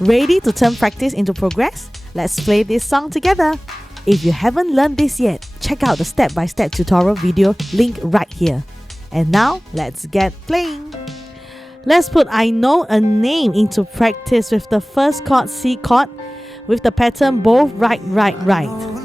Ready to turn practice into progress? Let's play this song together. If you haven't learned this yet, check out the step-by-step tutorial video link right here. And now, let's get playing. Let's put I Know a Name into practice with the first chord, C chord, with the pattern both right, right, right.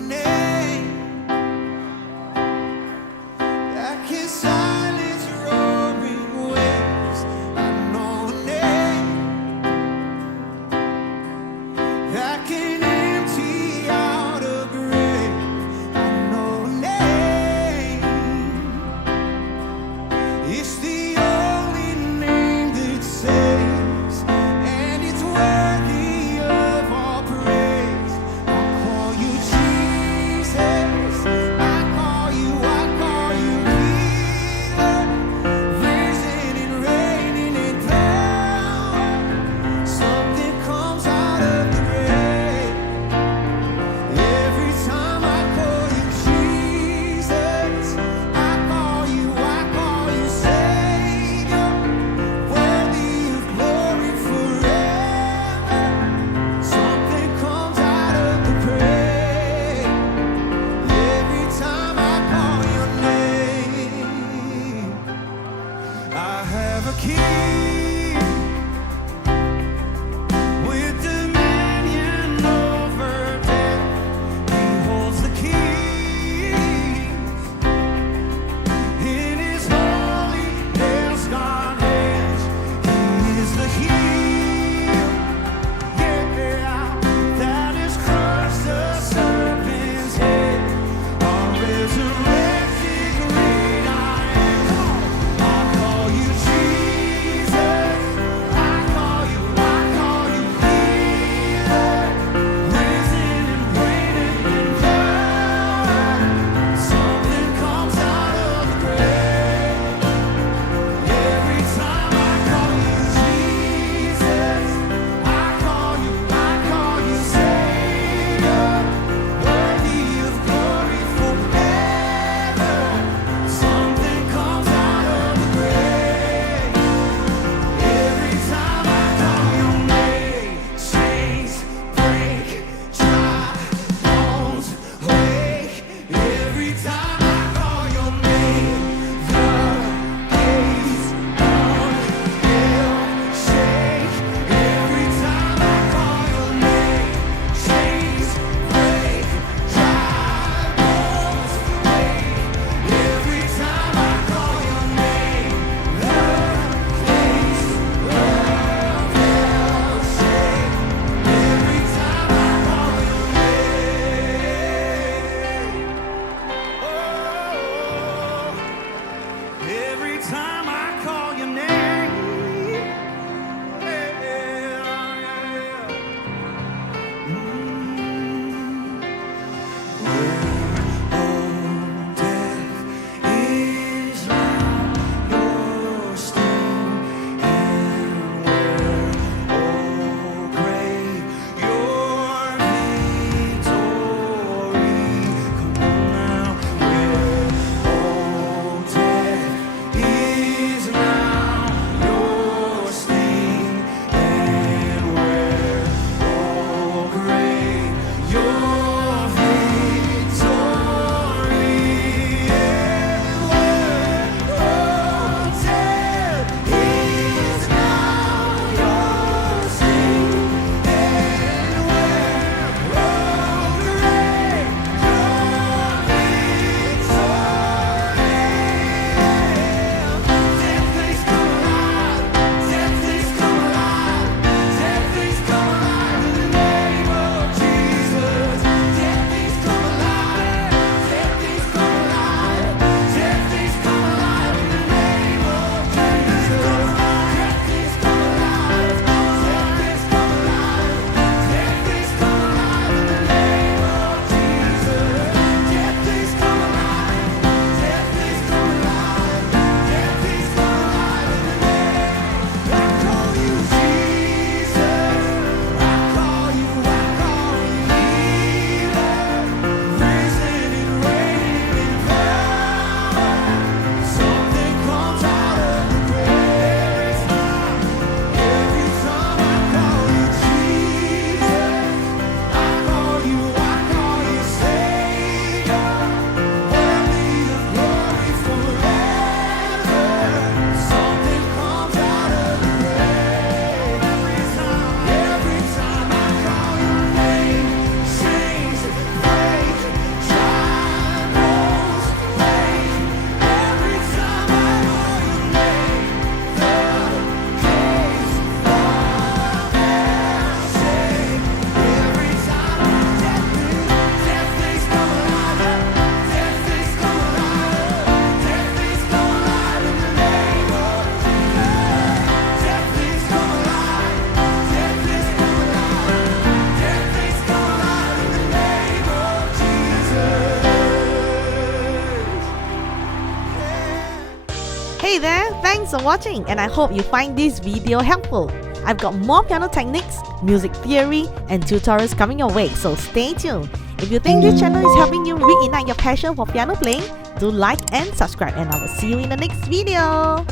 Thanks for watching, and I hope you find this video helpful. I've got more piano techniques, music theory, and tutorials coming your way, so stay tuned. If you think this channel is helping you reignite your passion for piano playing, do like and subscribe, and I will see you in the next video.